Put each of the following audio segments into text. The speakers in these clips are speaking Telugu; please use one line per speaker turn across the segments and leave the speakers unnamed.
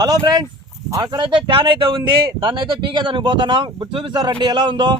హలో ఫ్రెండ్స్ అక్కడైతే ట్యాన్ అయితే ఉంది. దాన్ని అయితే పీకేదానికి పోతున్నాం. ఇప్పుడు చూపిస్తారండి ఎలా ఉందో.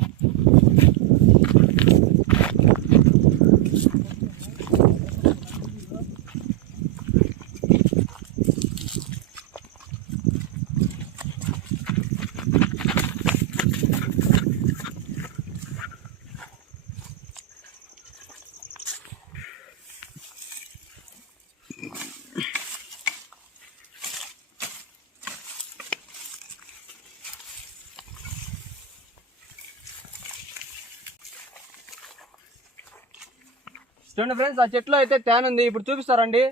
చూడండి ఫ్రెండ్స్ ఆ చెట్లో అయితే తేన్ ఉంది. ఇప్పుడు చూపిస్తారండి.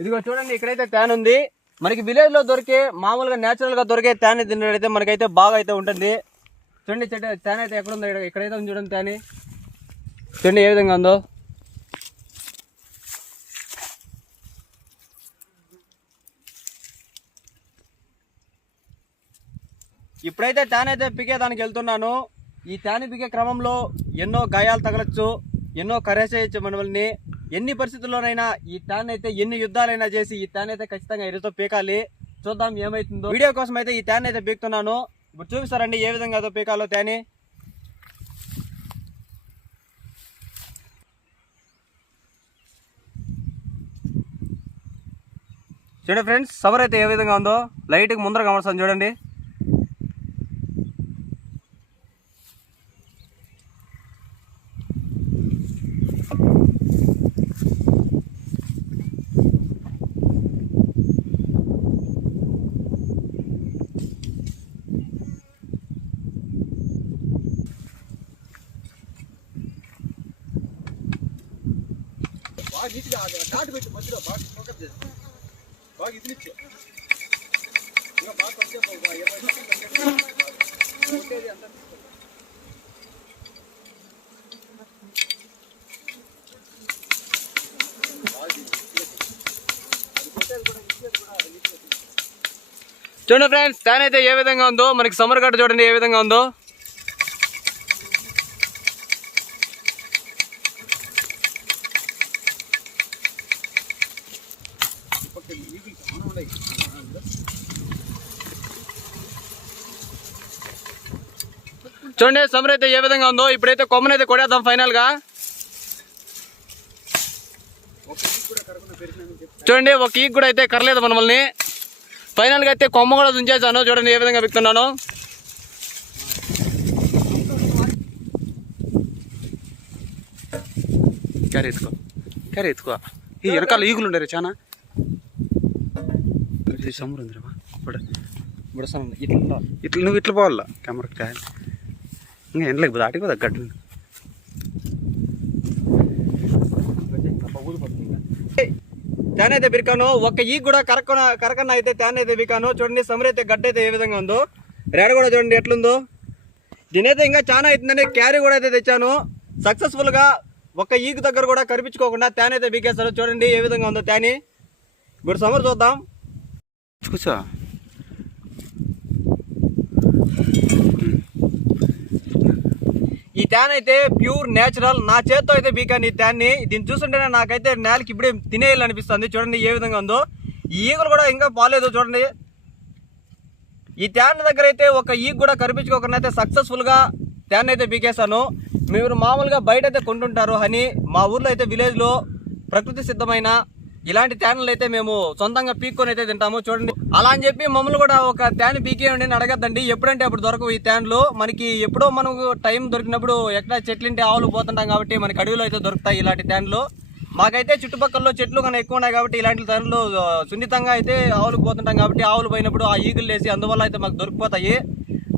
ఇదిగో చూడండి ఇక్కడైతే తేన్ ఉంది. మనకి విలేజ్లో దొరికే మామూలుగా నేచురల్గా దొరికే ట్యాన్ తిన్నట్టయితే మనకైతే బాగా అయితే ఉంటుంది. చూడండి చెట్టు ట్యాన్ అయితే ఎక్కడుందో ఇక్కడ- ఇక్కడైతే ఉంది చూడండి ట్యాన్ చూడండి ఏ విధంగా ఉందో. ఇప్పుడైతే ట్యాన్ అయితే పికేదానికి వెళ్తున్నాను. ఈ ట్యాన్ పికే క్రమంలో ఎన్నో గాయాలు తగలచ్చు ఎన్నో కరేసేయచ్చు మనల్ని. ఎన్ని పరిస్థితుల్లోనైనా ఈ ట్యాన్ అయితే ఎన్ని యుద్ధాలైనా చేసి ఈ ట్యాన్ అయితే ఖచ్చితంగా ఎరుతో పీకాలి. చూద్దాం ఏమైతుందో. వీడియో కోసం అయితే ఈ ట్యాన్ అయితే పీకుతున్నాను. ఇప్పుడు చూపిస్తారండి ఏ విధంగా అయితే పీకాలో ట్యాని. చూడండి ఫ్రెండ్స్ సవర్ అయితే ఏ విధంగా ఉందో. లైట్కి ముందర కమర్స్తాను చూడండి.
బాగా నీట్గా ఘాటు పెట్టి మధ్యలో బాగా ఫోకస్ చేసి బాగా ఇదిలిచ్చు ఇంకా బాగా కొంచెం ఇరవై నిమిషాలు కొంచెం అంతా బాగా ఇదిలిచ్చు. అది కొట్టేది
చూడండి ఫ్రెండ్స్ ఫ్యాన్ అయితే ఏ విధంగా ఉందో మనకి సమ్మర్ గడ్డ చూడండి ఏ విధంగా ఉందో. చూడండి సమ్మర్ అయితే ఏ విధంగా ఉందో. ఇప్పుడైతే కొమ్మనైతే కొడేద్దాం ఫైనల్గా.
ఒక ఈగిల్ కూడా కరకుండా పెరిగినానని చెప్పి
చూడండి ఒక ఈక్ కూడా అయితే కరలేదు మనల్ని ఫైనల్గా అయితే కొమ్మ కూడా దుంచేసాను చూడండి ఏ విధంగా విక్తున్నాను.
క్యారీ ఎత్తుకో. క్యారీ ఎత్తుకో. ఈ వెనకాల ఈగులు ఉండరు చాలా ఇది ఇప్పుడు
ఇప్పుడు ఇట్లా
ఇట్లా. నువ్వు ఇట్లా పోవాలా? కెమెరా క్యారీ ఇంకా ఎండలేకపోతే దాటిపోదా గడ్డ
ట్యాన్ అయితే బిరికాను ఒక ఈ కూడా కరకన కరకన్న అయితే ట్యాన్ అయితే బికాను చూడండి సమ్మర్ అయితే గడ్డ అయితే ఏ విధంగా ఉందో. రేడ కూడా చూడండి ఎట్లుందో. దీనైతే ఇంకా చాలా అవుతుందని క్యారీ కూడా అయితే తెచ్చాను. సక్సెస్ఫుల్గా ఒక ఈగు దగ్గర కూడా కనిపించుకోకుండా అయితే బీకేస్తారు చూడండి ఏ విధంగా ఉందో ట్యాని ఇప్పుడు సమ్మర్ చూద్దాం.
కూర్చో.
ఈ ట్యాన్ అయితే ప్యూర్ నేచురల్ నా చేత్తో అయితే బీకాను ఈ ట్యాన్ని దీన్ని చూస్తుంటేనే నాకైతే నేలకి ఇప్పుడే తినేయాలనిపిస్తుంది. చూడండి ఏ విధంగా ఉందో. ఈగలు కూడా ఇంకా బాగాలేదు చూడండి. ఈ ట్యాన్ దగ్గర అయితే ఒక ఈగ కూడా కనిపించుకోకుండా అయితే సక్సెస్ఫుల్గా ట్యాన్ అయితే బీకేశాను మీరు మామూలుగా బయట అయితే కొంటుంటారు అని మా ఊర్లో అయితే విలేజ్లో ప్రకృతి సిద్ధమైన ఇలాంటి ట్యాన్లు అయితే మేము సొంతంగా పీక్కొని అయితే తింటాము చూడండి. అలా అని చెప్పి మమ్మల్ని కూడా ఒక ట్యాన్ పీకేయండి అని అడగద్దండి. ఎప్పుడంటే అప్పుడు దొరకవు ఈ తేనెలు. మనకి ఎప్పుడో మనకు టైం దొరికినప్పుడు ఎక్కడ చెట్లింటి ఆవులు పోతుంటాం కాబట్టి మనకి అడవిలో అయితే దొరుకుతాయి ఇలాంటి ట్యాన్లు మాకైతే చుట్టుపక్కల చెట్లు కన్నా ఎక్కువ ఉన్నాయి కాబట్టి ఇలాంటి ధరలు సున్నితంగా అయితే ఆవులు పోతుంటాం కాబట్టి ఆవులు పోయినప్పుడు ఆ ఈగులు వేసి అందువల్ల అయితే మాకు దొరికిపోతాయి.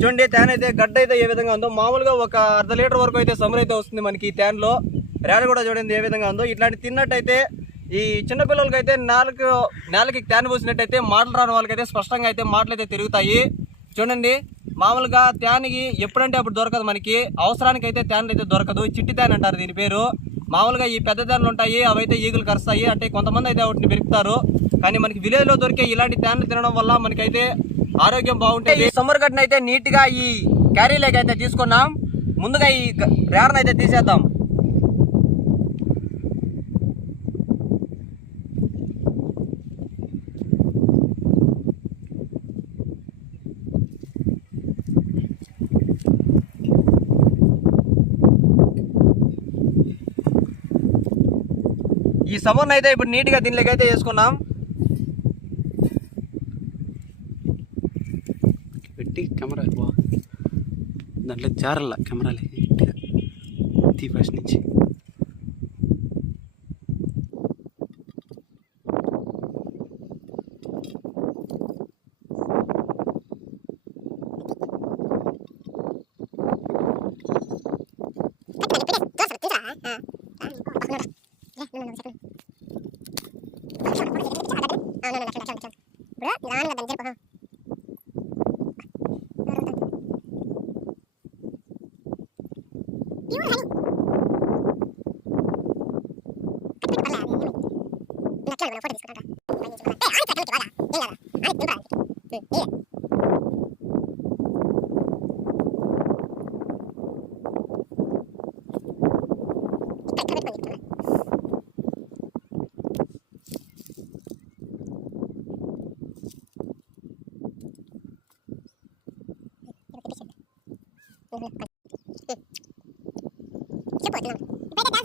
చూడండి తేనె అయితే గడ్డ అయితే ఏ విధంగా ఉందో. మామూలుగా ఒక అర్ధ లీటర్ వరకు అయితే సమర్ అయితే వస్తుంది మనకి ఈ తేనెలో. రేడ కూడా చూడండి ఏ విధంగా ఉందో. ఇట్లాంటి తిన్నట్టయితే ఈ చిన్నపిల్లలకి అయితే నేలకు నేలకి ట్యాన్ పూసినట్టయితే మాటలు రాని వాళ్ళకైతే స్పష్టంగా అయితే మాటలు అయితే తిరుగుతాయి. చూడండి మామూలుగా ట్యాన్కి ఎప్పుడంటే అప్పుడు దొరకదు మనకి. అవసరానికి అయితే ట్యాన్ అయితే దొరకదు. చిట్టి తేనె అంటారు దీని పేరు. మామూలుగా ఈ పెద్ద తేనెలు ఉంటాయి అవైతే ఈగులు కరుస్తాయి. అంటే కొంతమంది అయితే వాటిని పెరుగుతారు కానీ మనకి విలేజ్లో దొరికే ఇలాంటి తేనెలు తినడం వల్ల మనకైతే ఆరోగ్యం బాగుంటుంది. సమ్మర్ గడ్డను అయితే నీట్గా ఈ క్యారీలోకి అయితే తీసుకున్నాం. ముందుగా ఈ రేడను అయితే తీసేద్దాం. ఈ సమర్ని అయితే ఇప్పుడు నీట్గా దీనిలోకి అయితే వేసుకున్నాం.
పెట్టి కెమెరా దాంట్లో జారల్లా కెమెరాలే గట్టిగా తీ ఫస్ట్ నుంచి.
Gracias. போட்டுலாம்